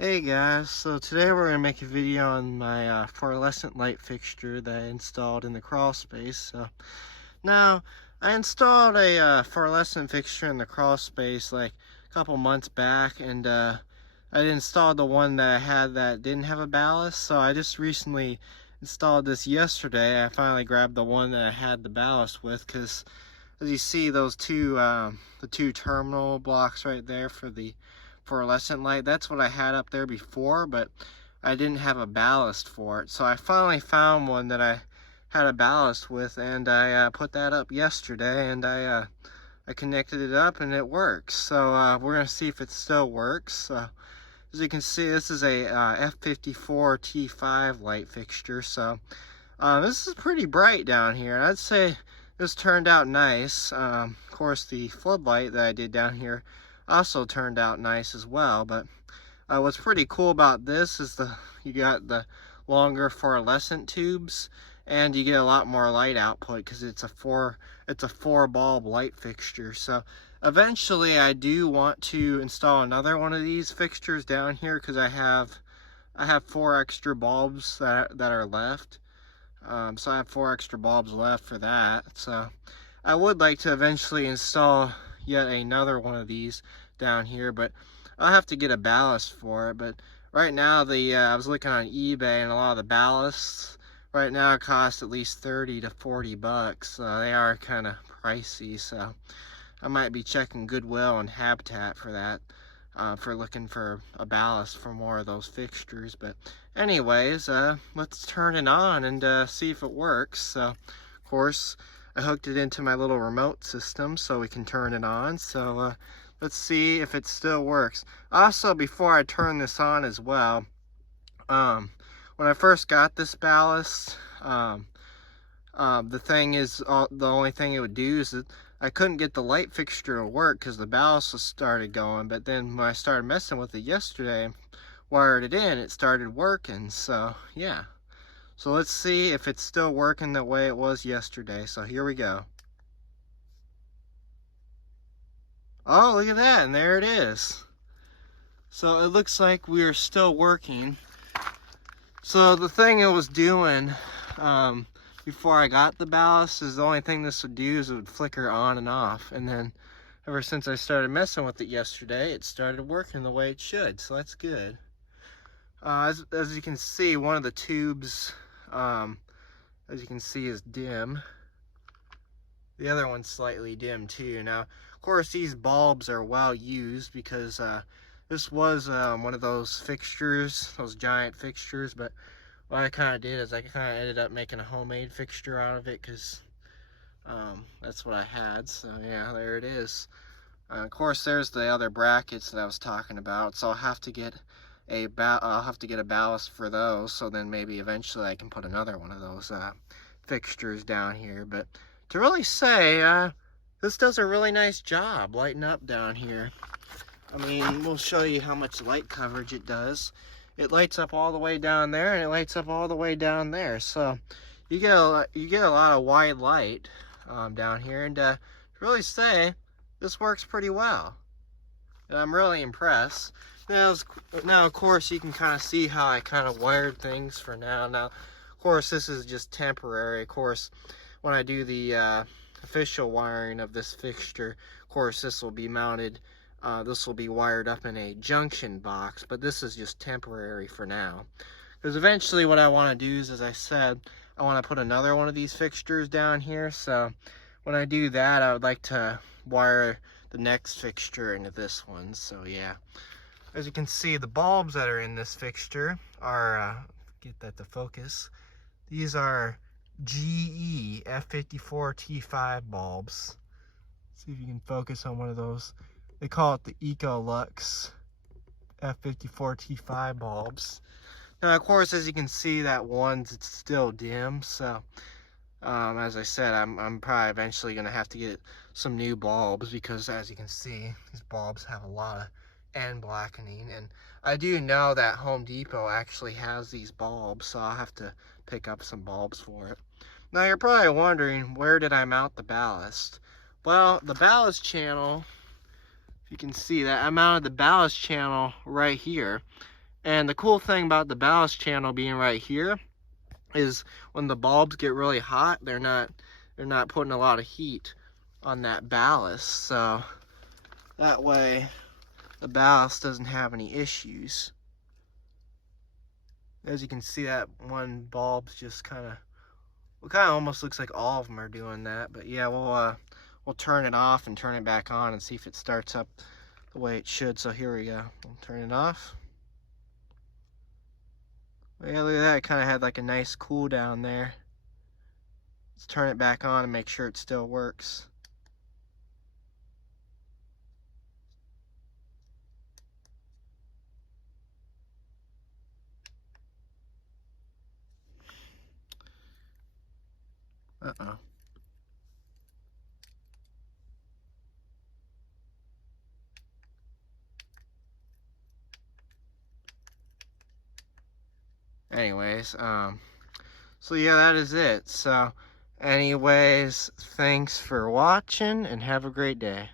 Hey guys, so today we're going to make a video on my fluorescent light fixture that I installed in the crawl space. Now, I installed a fluorescent fixture in the crawl space like a couple months back, and I installed the one that I had that didn't have a ballast, so I just recently installed this yesterday. I finally grabbed the one that I had the ballast with, because as you see, those the two terminal blocks right there for the fluorescent light, that's what I had up there before, but I didn't have a ballast for it. So I finally found one that I had a ballast with, and I put that up yesterday, and I connected it up and it works. So we're gonna see if it still works. As you can see, this is a F54 T5 light fixture. So this is pretty bright down here, and I'd say this turned out nice. Of course, the floodlight that I did down here also turned out nice as well. But what's pretty cool about this is you got the longer fluorescent tubes, and you get a lot more light output because it's a four bulb light fixture. So eventually I do want to install another one of these fixtures down here, because I have 4 extra bulbs that are left. So I have 4 extra bulbs left for that. So I would like to eventually install yet another one of these down here, but I'll have to get a ballast for it. But right now, I was looking on eBay, and a lot of the ballasts right now cost at least 30 to 40 bucks. They are kind of pricey, so I might be checking Goodwill and Habitat for that, for looking for a ballast for more of those fixtures. But anyways, let's turn it on and see if it works. So of course, I hooked it into my little remote system so we can turn it on. So let's see if it still works. Also, before I turn this on as well, when I first got this ballast, the thing is, the only thing it would do is that I couldn't get the light fixture to work because the ballast started going. But then when I started messing with it yesterday and wired it in, it started working. So yeah. So let's see if it's still working the way it was yesterday. So here we go. Oh, look at that, and there it is. So it looks like we're still working. So the thing it was doing before I got the ballast is, the only thing this would do is it would flicker on and off. And then ever since I started messing with it yesterday, it started working the way it should. So that's good. As you can see, one of the tubes, as you can see, is dim. The other one's slightly dim too. Now, of course, these bulbs are well used, because this was one of those fixtures, those giant fixtures. But what I kind of did is I kind of ended up making a homemade fixture out of it, because that's what I had. So yeah, there it is. Of course, there's the other brackets that I was talking about. So I'll have to get a ballast for those, so then maybe eventually I can put another one of those fixtures down here. But to really say, this does a really nice job lighting up down here. I mean, we'll show you how much light coverage it does. It lights up all the way down there, and it lights up all the way down there. So you get a lot of wide light down here, and to really say, this works pretty well. And I'm really impressed. Now, of course, you can kind of see how I kind of wired things for now. Now, of course, this is just temporary. Of course, when I do the official wiring of this fixture, of course, this will be mounted. This will be wired up in a junction box, but this is just temporary for now. Because eventually what I want to do is, as I said, I want to put another one of these fixtures down here. So when I do that, I would like to wire the next fixture into this one. So yeah. As you can see, the bulbs that are in this fixture are, get that to focus, these are GE F54 T5 bulbs. See if you can focus on one of those. They call it the Ecolux F54 T5 bulbs. Now, of course, as you can see, that one's it's still dim. So, as I said, I'm probably eventually going to have to get some new bulbs, because as you can see, these bulbs have a lot of end blackening. And I do know that Home Depot actually has these bulbs, so I'll have to pick up some bulbs for it. Now, you're probably wondering, where did I mount the ballast? Well, the ballast channel, if you can see that, I mounted the ballast channel right here. And the cool thing about the ballast channel being right here is when the bulbs get really hot, they're not putting a lot of heat on that ballast, so that way the ballast doesn't have any issues. As you can see, that one bulb's just kind of almost looks like all of them are doing that. But yeah, we'll turn it off and turn it back on and see if it starts up the way it should. So here we go. We'll turn it off. Yeah, look at that. It kind of had like a nice cool down there. Let's turn it back on and make sure it still works. Uh-oh. Anyways, so yeah, that is it. So anyways, thanks for watching and have a great day.